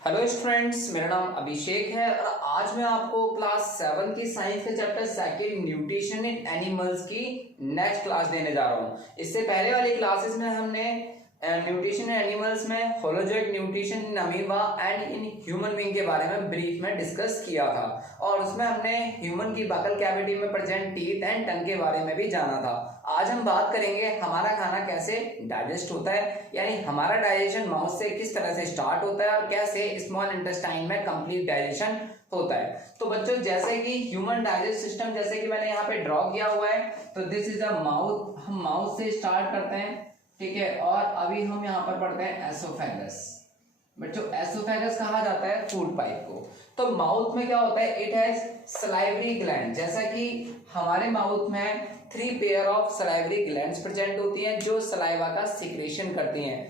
Hello students, मेरा नाम अभिषेक है और आज मैं आपको क्लास 7 की साइंस के chapter second nutrition in animals की नेक्स्ट क्लास देने जा रहा हूँ। इससे पहले वाली क्लासेस में हमने न्यूट्रिशन इन एनिमल्स में holozoic nutrition in amoeba and in human being के बारे में ब्रीफ में डिस्कस किया था और उसमें हमने ह्यूमन की बकल कैविटी में प्रेजेंट टीथ एंड टंग के बारे में भी जाना था। आज हम बात करेंगे हमारा खाना कैसे डाइजेस्ट होता है, यानी हमारा डाइजेशन माउथ से किस तरह से स्टार्ट होता है और कैसे स्मॉल इंटेस्टाइन में कंप्लीट डाइजेशन होता है। तो बच्चों, जैसे कि ह्यूमन डाइजेस्ट सिस्टम जैसे कि मैंने यहाँ पे ड्रॉ किया हुआ है, तो दिस इज अ माउथ। हम माउथ से स्टार्ट करते हैं, ठीक है, और अभी हम यहाँ पर पढ़ते हैं एसोफेगस। बच्चों, एसोफेगस कहा जाता है फूड पाइप को। तो माउथ में क्या होता है, इट हैज सलाइवरी ग्लैंड। जैसा कि हमारे माउथ में 3 pair of salivary glands present होती हैं जो सलाइवा का सिक्रेशन करती हैं।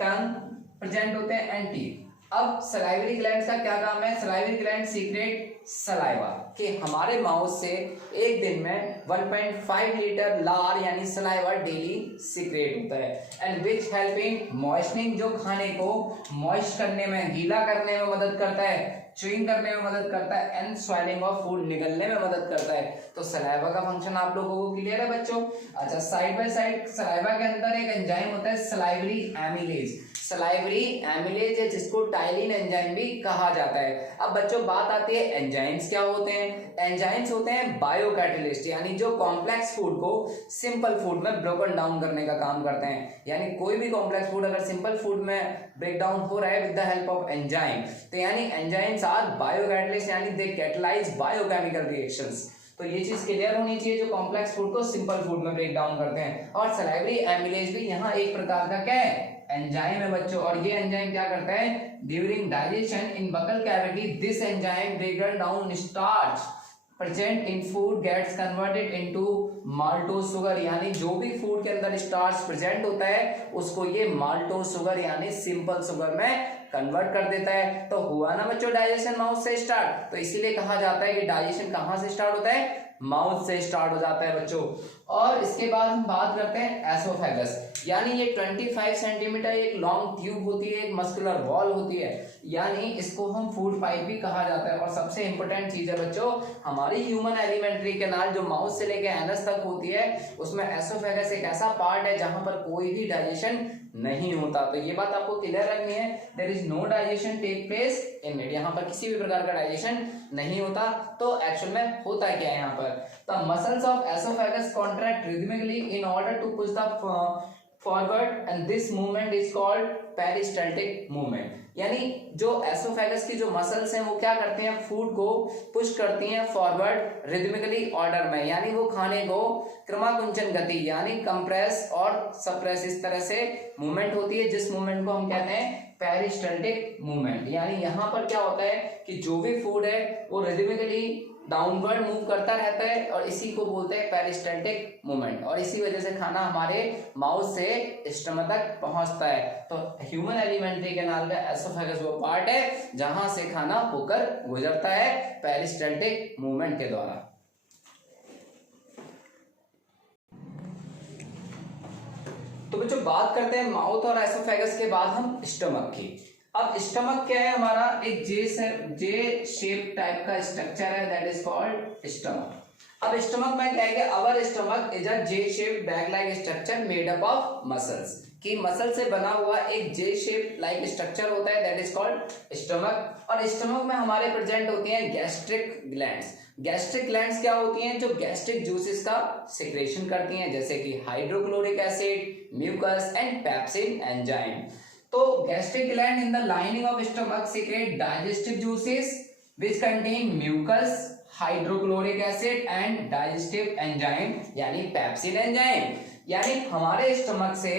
टंग प्रेजेंट होते हैं एंड टीथ। अब सलाइवरी ग्लैंड्स का क्या काम है? सलाइवरी ग्लैंड सीक्रेट सलाइवा, कि हमारे माउथ से एक दिन में 1.5 लीटर लार यानी सलाइवा डेली सीक्रेट होता है। एंड विच हेल्प इन मॉइस्टनिंग, जो खाने को मॉइस्ट करने में, गीला करने में मदद करता है, च्यूइंग करने में मदद करता है, एंड स्वेलिंग ऑफ फूड, निगलने में मदद करता है। तो सलाइवा का फंक्शन आप लोगों को क्लियर है बच्चों? अच्छा, साइड बाय साइड सलाइवा के अंदर एक एंजाइम होता है सलाइवरी एमिलेज। सलाइवरी एमिलेज है जिसको टाइलिन एंजाइम भी कहा जाता है। अब बच्चों बात आती है एंजाइम्स क्या होते हैं। एंजाइम्स होते हैं बायोकैटलिस्ट, यानी जो कॉम्प्लेक्स फूड को सिंपल फूड में ब्रोकन डाउन करने का काम करते हैं। यानी कोई भी कॉम्प्लेक्स फूड अगर सिंपल फूड में ब्रेक डाउन हो रहा है with the help of enzyme, तो यानी एंजाइम्स आर बायोकैटलिस्ट, यानी दे कैटलाइज बायोकेमिकल रिएक्शंस। तो ये चीज क्लियर होनी चाहिए, जो कॉम्प्लेक्स फूड को सिंपल फूड में ब्रेक डाउन करते हैं। और सलाइवरी एमिलेज भी यहाँ एक प्रकार का क्या है, एंजाइम है बच्चों। और ये एंजाइम क्या करता है, during digestion in buccal cavity this enzyme break down starch present in food gets converted into maltose sugar, यानी जो भी फूड के अंदर स्टार्च प्रेजेंट होता है उसको ये माल्टोज शुगर यानी सिंपल शुगर में कन्वर्ट कर देता है। तो हुआ ना बच्चों डाइजेशन माउथ से स्टार्ट। तो इसीलिए कहा जाता है कि डाइजेशन कहाँ से स्टार्ट होता है, माउथ से स्टार्ट हो जाता है बच्चों। और इसके बाद हम बात करते हैं एसोफेगस, यानी ये 25 सेंटीमीटर एक लॉन्ग ट्यूब होती है, एक मस्कुलर वॉल होती है, यानी इसको हम फूड पाइप भी कहा जाता है। और सबसे इंपॉर्टेंट चीज है बच्चों, हमारी ह्यूमन एलिमेंट्री कैनाल जो माउथ से लेके एनस तक होती है, उसमें एसोफेगस एक ऐसा पार्ट है जहां पर कोई भी डाइजेशन नहीं होता। तो ये बात आपको क्लियर रखनी है, there is no digestion take place in it, यहाँ पर किसी भी प्रकार का डाइजेशन नहीं होता। तो एक्चुअल में होता क्या है यहाँ पर, the muscles of oesophagus contract rhythmically in order to push the forward and this movement is called peristaltic movement. यानी जो एसोफेगस की जो मसल्स हैं वो क्या करते हैं, फूड को पुश करती हैं फॉरवर्ड रिदमिकली ऑर्डर में, यानी वो खाने को क्रमाकुंचन गति यानी कंप्रेस और सप्रेस इस तरह से मूवमेंट होती है, जिस मूवमेंट को हम कहते हैं पेरिस्टाल्टिक मूवमेंट। यानी यहाँ पर क्या होता है कि जो भी फूड है वो रिदमिकली डाउनवर्ड मूव करता रहता है और इसी को बोलते हैं पेरिस्टाल्टिक मूवमेंट। और इसी वजह से खाना हमारे माउथ से स्टमक तक पहुंचता है। तो ह्यूमन एलिमेंट्री कैनाल का एसोफेगस वो पार्ट है जहां से खाना होकर गुजरता है पेरिस्टाल्टिक मूवमेंट के द्वारा। तो बच्चों बात करते हैं माउथ और एसोफेगस के बाद हम स्टमक की। अब स्टमक क्या है हमारा, एक जे शेप टाइप का स्ट्रक्चर है, दैट इज कॉल्ड स्टमक। अब स्टमक में क्या है कि अवर stomach is a J shape bag like structure made up of muscles, कि मसल से बना हुआ एक जे शेप लाइक स्ट्रक्चर होता है, दैट इज कॉल्ड स्टमक। और स्टमक में हमारे प्रेजेंट होती हैं गैस्ट्रिक ग्लैंड्स। गैस्ट्रिक ग्लैंड्स क्या होती हैं, जो गैस्ट्रिक जूसेस का सिक्रेशन करती हैं, जैसे कि hydrochloric acid, mucus and pepsin enzyme. तो gastric gland in the lining of stomach secrete digestive juices which contain mucus, hydrochloric acid and digestive enzyme यानी पेप्सिन एंजाइम। यानी हमारे स्टमक से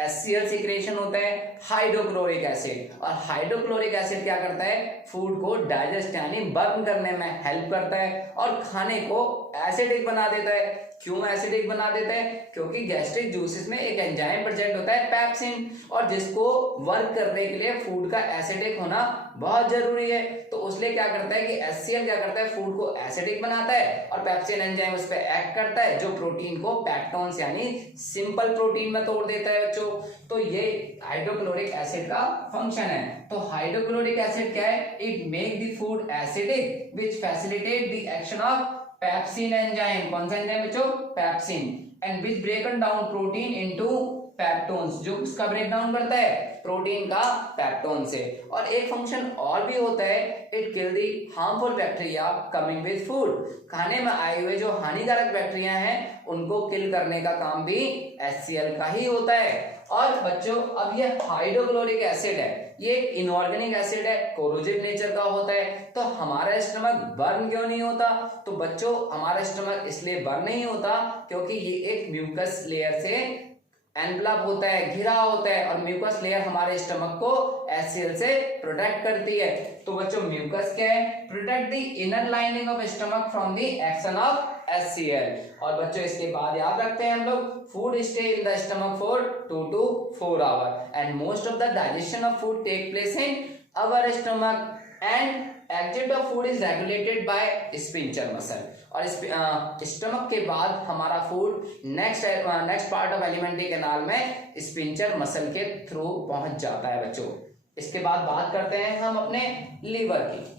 HCl सिक्रेशन होता है, हाइड्रोक्लोरिक एसिड, और hydrochloric acid क्या करता है, फूड को डाइजेस्ट यानी बर्न करने में हेल्प करता है और खाने को एसिडिक बना देता है। क्यों एसिडिक बना देता है? क्योंकि गैस्ट्रिक जूसेस में एक एंजाइम प्रेजेंट होता है पेप्सिन, और जिसको वर्क करने के लिए फूड का एसिडिक होना बहुत जरूरी है। तो उसलिए क्या करता है कि HCl क्या करता है, फूड को एसिडिक बनाता है और पेप्सिन एंजाइम उस पर एक्ट करता है जो प्रोटीन को पेक्टोन्स यानी सिंपल प्रोटीन में तोड़ देता है बच्चों। तो ये हाइड्रोक्लोरिक एसिड का फंक्शन है। तो हाइड्रोक्लोरिक एसिड क्या है? It make the food acidic which facilitate the action of pepsin enzyme. कौन सा एंजाइम बच्चों? Pepsin. And which ब्रेकन down protein into peptones, जो उसका ब्रेक डाउन करता है प्रोटीन का पेप्टोन से। और एक फंक्शन और भी होता है, it kill the harmful bacteria coming with food. खाने में आए हुए जो हानिकारक बैक्टीरिया हैं उनको किल करने का काम भी HCl का ही होता है। और बच्चों अब ये हाइड्रोक्लोरिक एसिड है, ये एक इनऑर्गेनिक एसिड है, कोरोजिव नेचर का होता है। तो हमारा स्टमक बर्न क्यों नहीं होता? तो बच्चों हमारा स्टमक इसलिए बर्न नहीं होता क्योंकि ये एक म्यूकस लेयर से एनवलप होता है, घिरा होता है, और म्यूकस लेयर हमारे स्टमक को HCl से प्रोटेक्ट करती है। तो बच्चों म्यूकस क्या है? Protect the inner lining of stomach from the action of HCl। और बच्चों इसके बाद याद रखते हैं हम लोग, food stay in the stomach for 2 to 4 hour and most of the digestion of food take place in our stomach and exit of food is regulated by sphincter muscle. और स्टमक के बाद हमारा food next part of alimentary canal में sphincter muscle के through पहुंच जाता है बच्चों। इसके बाद बात करते हैं हम अपने लीवर की।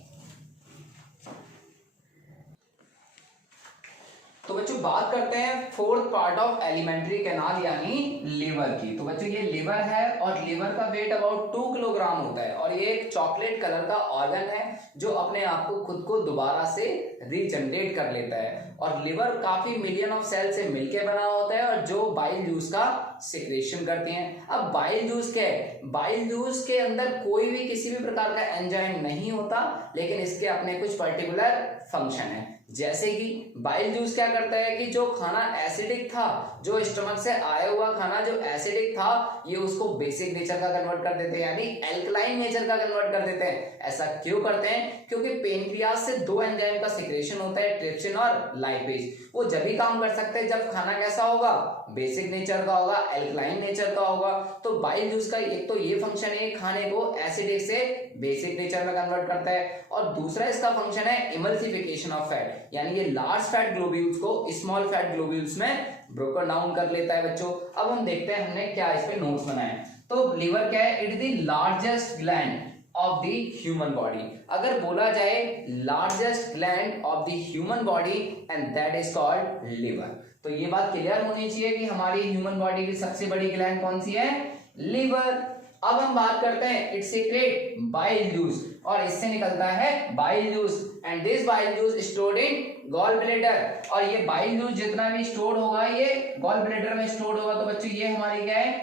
तो बच्चों बात करते हैं fourth part of alimentary canal यानी लीवर की। तो बच्चों ये लीवर है और लीवर का वेट अबाउट 2 किलोग्राम होता है और ये एक चॉकलेट कलर का ऑर्गन है जो अपने आप को खुद को दोबारा से रीजनरेट कर लेता है। और लीवर काफी मिलियन ऑफ सेल से मिलकर बना होता है और जो बाइल जूस का सिक्रेशन करती हैं। अब बाइल जूस क्या है? बाइल जूस के अंदर कोई भी किसी भी प्रकार का एंजाइम नहीं होता, लेकिन इसके अपने कुछ पर्टिकुलर फंक्शन है। जैसे कि बाइल जूस क्या करता है कि जो खाना एसिडिक था, जो स्टमक से आया हुआ खाना जो एसिडिक था, ये उसको बेसिक नेचर का कन्वर्ट कर देते हैं यानी एल्कलाइन नेचर का कन्वर्ट कर देते हैं। ऐसा क्यों करते हैं? क्योंकि पेनक्रियाज से 2 एंजाइम का सिक्रेशन होता है, ट्रिप्सिन और लाइपेज। वो जब भी काम कर सकते हैं जब खाना कैसा होगा? बेसिक नेचर का होगा, एल्कलाइन नेचर का होगा। तो बाइल जूस का एक तो ये फंक्शन है, खाने को एसिडिक से बेसिक नेचर में कन्वर्ट करता है, और दूसरा इसका फंक्शन है इमल्सिफिकेशन ऑफ फैट, यानी ये लार्ज फैट ग्लोब्यूल्स को स्मॉल फैट ग्लोब्यूल्स में ब्रोकन डाउन कर लेता है बच्चों। अब हम देखते हैं हमने क्या इस पे नोट्स बनाए। तो लीवर क्या है? It is the largest gland of the human body. अगर बोला जाए largest gland of the human body and that is called liver. तो ये बात क्लियर होनी चाहिए कि हमारी ह्यूमन बॉडी की सबसे बड़ी ग्लैंड कौन सी है? लीवर। अब हम बात करते हैं इट सीक्रेट बाइल जूस, और इससे निकलता है bile juice, and this bile juice stored in gall bladder. और ये बाइल जूस जितना भी स्टोर होगा ये गॉल ब्लैडर में स्टोर होगा। तो बच्चों ये हमारी क्या है?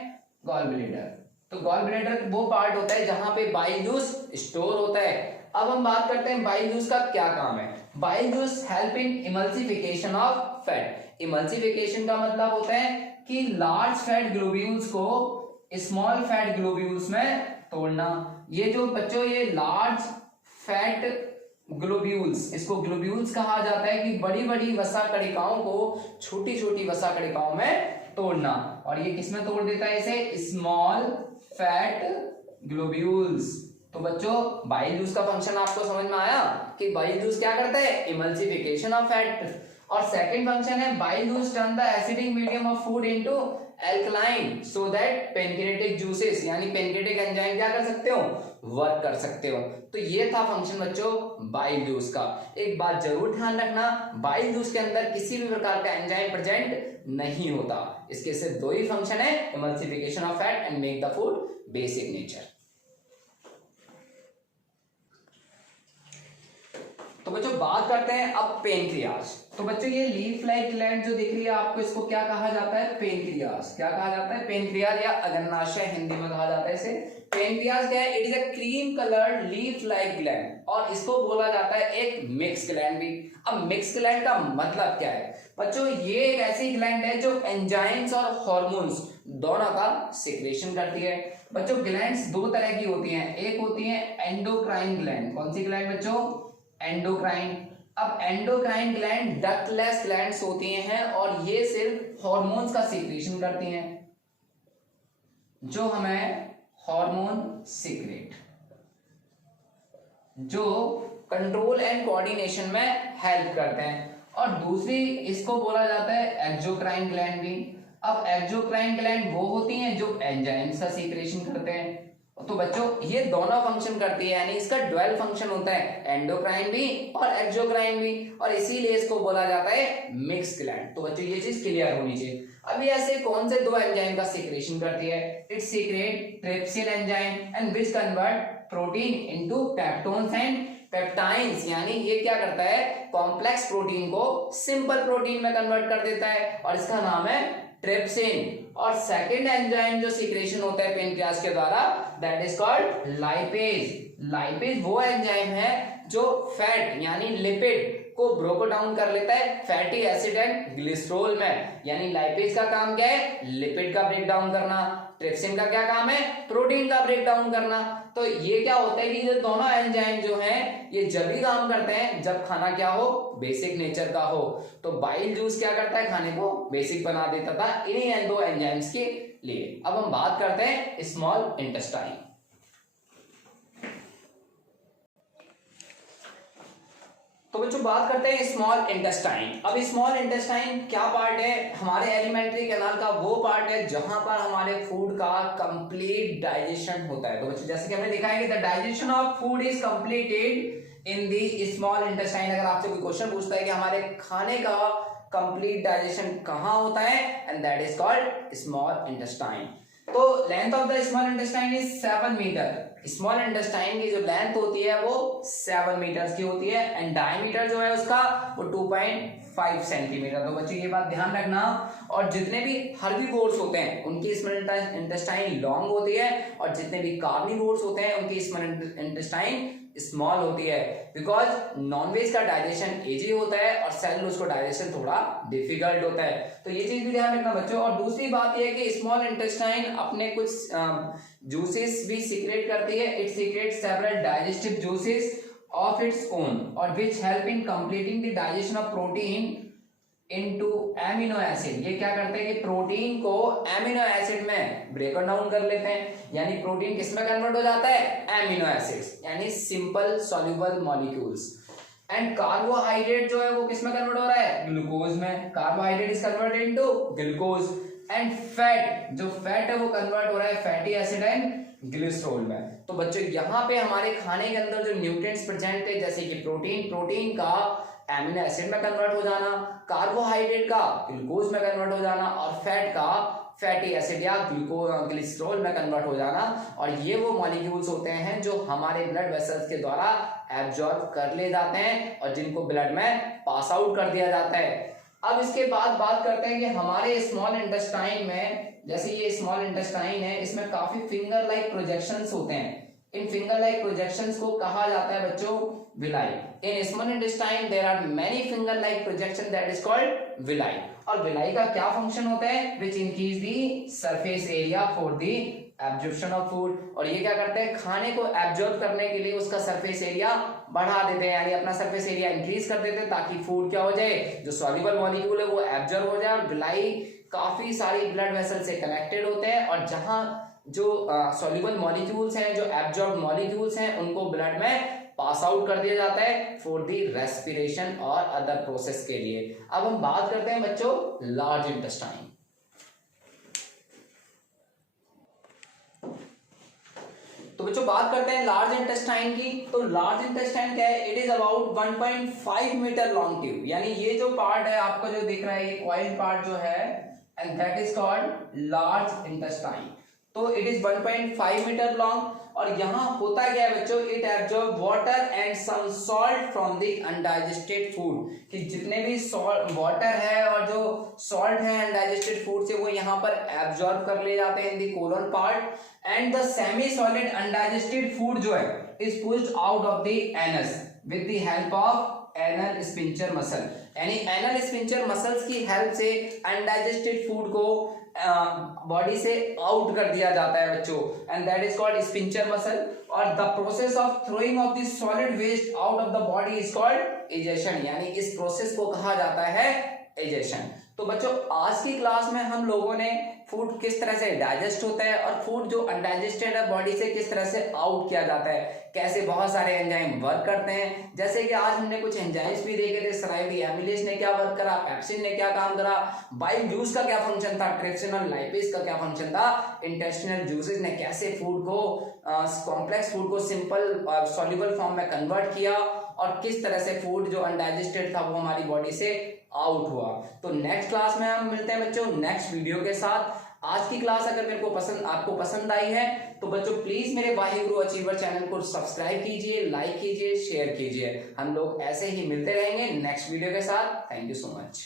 Gall bladder. तो गॉल ब्लैडर वो पार्ट होता है जहां पे बाइल जूस स्टोर होता है। अब हम बात करते हैं बाइल जूस का क्या काम है। Bile juice help in emulsification of fat. Emulsification का मतलब होता है कि लार्ज फैट ग्लोब्यूल्स को स्मॉल फैट ग्लोब्यूल्स में तोड़ना। ये जो बच्चों ये लार्ज फैट ग्लोब्यूल्स, इसको ग्लोब्यूल्स कहा जाता है कि बड़ी बड़ी वसा कणिकाओं को छोटी छोटी वसा कणिकाओं में तोड़ना। और ये किसमें तोड़ देता है इसे? Small fat globules. तो बच्चों बाइल जूस का फंक्शन आपको समझ में आया कि बाइल जूस क्या करता है? Emulsification of fat. और सेकंड फंक्शन है bile juice turn the acidic medium of food into alkaline so that pancreatic juices यानी पेनक्रियाटिक एंजाइम क्या कर सकते हो? वर्क कर सकते हो। तो ये था फंक्शन बच्चों बाइल जूस का। एक बात जरूर ध्यान रखना, बाइल जूस के अंदर किसी भी प्रकार का एंजाइम प्रेजेंट नहीं होता। इसके सिर्फ 2 ही फंक्शन है, emulsification of fat and make the food basic nature. तो बच्चों बात करते हैं अब पेनक्रियाज। तो बच्चों ये लीफ लाइक ग्लैंड जो दिख रही है आपको, इसको क्या कहा जाता है? पेनक्रियाज। क्या कहा जाता है? पेनक्रियाज या अग्नाशय हिंदी में कहा जाता है इसे। पेनक्रियाज क्या है? It is a cream coloured leaf like gland, और इसको बोला जाता है एक मिक्स ग्लैंड भी। अब मिक्स ग्लैंड का मतलब क्या है बच्चों? ये एक ऐसी ग्लैंड है जो एंजाइम्स और हार्मोन्स दोनों का सिक्रेशन करती है। बच्चों ग्लैंड्स 2 तरह की होती हैं, एक होती है एंडोक्राइन ग्लैंड। कौन सी ग्लैंड बच्चों? एंडोक्राइन। अब एंडोक्राइन ग्लैंड डक्टलेस ग्लैंड्स होती हैं और ये सिर्फ हॉर्मोन्स का सीक्रेशन करती हैं, जो हमें हार्मोन सीक्रेट, जो कंट्रोल एंड कोऑर्डिनेशन में हेल्प करते हैं। और दूसरी इसको बोला जाता है एक्सोक्राइन ग्लैंड भी। अब एक्सोक्राइन ग्लैंड वो होती हैं जो एंजाइम्स का सीक्रेशन करते हैं। तो बच्चों ये दोनों फंक्शन करती है, यानी इसका डुअल फंक्शन होता है, एंडोक्राइन भी और एक्सोक्राइन भी, और इसीलिए इसको बोला जाता है मिक्स ग्लैंड। तो बच्चों ये चीज क्लियर होनी चाहिए। अभी ऐसे कौन से दो एंजाइम का सीक्रेशन करती है? It secrete trypsin enzyme and which convert protein into peptones and peptides, यानी ये क्या करता है, कॉम्प्लेक्स प्रोटीन को सिंपल प्रोटीन में कन्वर्ट कर देता है, और इसका नाम है ट्रिप्सिन। और सेकंड एंजाइम जो सीक्रेशन होता है पेनक्रियास के द्वारा, that is called lipase. Lipase वो एंजाइम है जो फैट यानी लिपिड को ब्रोक डाउन कर लेता है फैटी एसिड एंड ग्लिसरॉल में। यानी लाइपेज का काम क्या है? लिपिड का ब्रेक डाउन करना। ट्रिप्सिन का क्या काम है? प्रोटीन का ब्रेक डाउन करना। तो ये क्या होता है कि ये दोनों एंजाइम जो हैं ये जब भी काम करते हैं जब खाना क्या हो, बेसिक नेचर का हो। तो बाइल जूस क्या करता है? खाने को बेसिक बना देता था इन्हीं दो एंजाइम्स के लिए। अब हम बात करते हैं स्मॉल इंटेस्टाइन। तो बच्चों बात करते हैं स्मॉल इंटेस्टाइन। अब स्मॉल इंटेस्टाइन क्या पार्ट है? हमारे एलिमेंट्री कैनाल का वो पार्ट है जहां पर हमारे फूड का कंप्लीट डाइजेशन होता है। तो बच्चों जैसे कि हमने देखा है कि the digestion of food is completed in the small intestine. अगर आपसे कोई क्वेश्चन पूछता है कि हमारे खाने का कंप्लीट डाइजेशन कहां होता है, and that is called small intestine. तो length of the small intestine is 7 metre. Small intestine की जो लेंथ होती है वो 7 मीटर्स की होती है, एंड डायमीटर जो है उसका वो 2.5 सेंटीमीटर। तो बच्चों ये बात ध्यान रखना। और जितने भी हर्बीवोर्स होते हैं उनकी स्मॉल इंटेस्टाइन लॉन्ग होती है, और जितने भी कार्निवोर्स होते हैं उनकी स्मॉल इंटेस्टाइन स्मॉल होती है, बिकॉज नॉनवेज का डाइजेशन इजी होता है और सेलुलोज का डाइजेशन थोड़ा डिफिकल्ट होता है। तो ये चीज भी ध्यान रखना बच्चों। और दूसरी बात ये है कि स्मॉल इंटेस्टाइन अपने कुछ जूसेस भी सीक्रेट करती है। It secretes several digestive juices of its own और which help in completing the digestion of protein into amino acid. ये क्या करते हैं कि प्रोटीन को एमिनो एसिड में ब्रेक डाउन कर लेते हैं, यानी प्रोटीन किस में कन्वर्ट हो जाता है? एमिनो एसिड्स, यानी simple soluble molecules. And carbohydrate जो है वो किस में कन्वर्ट हो रहा है? ग्लूकोज में। Carbohydrate is converted into glucose. And fat, जो फैट है वो कन्वर्ट हो रहा है फैटी एसिड एंड ग्लिसरॉल में। तो बच्चों यहाँ पे हमारे खाने के अंदर जो न्यूट्रिएंट्स प्रेजेंट थे, जैसे कि प्रोटीन का एमिनो एसिड में कन्वर्ट हो जाना, कार्बोहाइड्रेट का ग्लूकोज में कन्वर्ट हो जाना, और फैट का फैटी एसिड या ग्लिसरॉल में कन्वर्ट हो जाना। और ये वो मॉलिक्यूल्स होते हैं जो हमारे ब्लड वेसल्स के द्वारा एब्जॉर्ब कर ले जाते हैं और जिनको ब्लड में पास आउट कर दिया जाता है। अब इसके बाद बात करते हैं कि हमारे स्मॉल इंटेस्टाइन में, जैसे ये स्मॉल इंटेस्टाइन है, इसमें काफी फिंगर लाइक प्रोजेक्शंस होते हैं। इन फिंगर लाइक प्रोजेक्शंस को कहा जाता है बच्चों villi. In small intestine there are many finger like projection, that is called villi. और विलाई का क्या फंक्शन होता है? Which increase the surface area for the absorption of food. और ये क्या करते हैं? खाने को एब्जॉर्ब करने के लिए उसका सरफेस एरिया बढ़ा देते हैं, यानी अपना सरफेस एरिया इंक्रीज कर देते हैं ताकि फूड क्या हो जाए, जो सॉल्युबल मॉलिक्यूल है वो एब्जॉर्ब हो जाए। और विलाई काफी सारी ब्लड वेसल से कनेक्टेड होते हैं, और जहां जो सॉल्युबल मॉलिक्यूल्स हैं, जो एब्जॉर्ब मॉलिक्यूल्स हैं, उनको ब्लड में पास आउट कर दिया जाता है फॉर द रेस्पिरेशन और अदर प्रोसेस के लिए। अब हम बात करते हैं बच्चों लार्ज इंटेस्टाइन। तो बच्चों बात करते हैं लार्ज इंटेस्टाइन की। तो लार्ज इंटेस्टाइन क्या है? It is about 1.5 metre long tube, यानी ये जो पार्ट है आपको जो दिख रहा है, ये कॉइल पार्ट जो है, and that is called large intestine. तो इट इज 1.5 मीटर लॉन्ग, और यहां होता क्या है बच्चों? It absorb water and some salt from the undigested food, कि जितने भी वाटर है और जो सॉल्ट है अनडाइजेस्टेड फूड से वो यहाँ पर एब्जॉर्ब कर ले जाते हैं in the colon part, and the semi solid undigested food जो है is pushed out of the anus with the help of anal sphincter muscle. यानी एनल स्पिंचर मसल्स की हेल्प से अनडाइजेस्टेड फूड को बॉडी से आउट कर दिया जाता है बच्चों, and that is called sphincter muscle. और the process of throwing of the solid waste out of the body is called egestion, यानी इस प्रोसेस को कहा जाता है इजेशन। तो बच्चों आज की क्लास में हम लोगों ने फूड किस तरह से डाइजेस्ट होता है और फूड जो अनडाइजेस्टेड है बॉडी से किस तरह से आउट किया जाता है, कैसे बहुत सारे एंजाइम वर्क करते हैं। जैसे कि आज हमने कुछ एंजाइम्स भी देखे थे, सलाइवरी एमिलेज ने क्या वर्क करा, पेप्सिन ने क्या काम करा, बाइल जूस का क्या फंक्शन था, ट्रिप्सिन और लाइपेज का क्या फंक्शन था, इंटेस्टिनल जूसेस ने कैसे फूड को कॉम्प्लेक्स फूड को सिंपल सॉल्युबल फॉर्म में कन्वर्ट किया, और किस तरह से फूड जो अनडाइजेस्टेड था वो हमारी बॉडी से आउट हुआ। तो नेक्स्ट क्लास में हम मिलते हैं बच्चों नेक्स्ट वीडियो के साथ। आज की क्लास अगर आपको पसंद आई है तो बच्चों प्लीज मेरे वाहिगुरु अचीवर चैनल को सब्सक्राइब कीजिए, लाइक कीजिए, शेयर कीजिए। हम लोग ऐसे ही मिलते रहेंगे नेक्स्ट वीडियो के साथ। Thank you so much.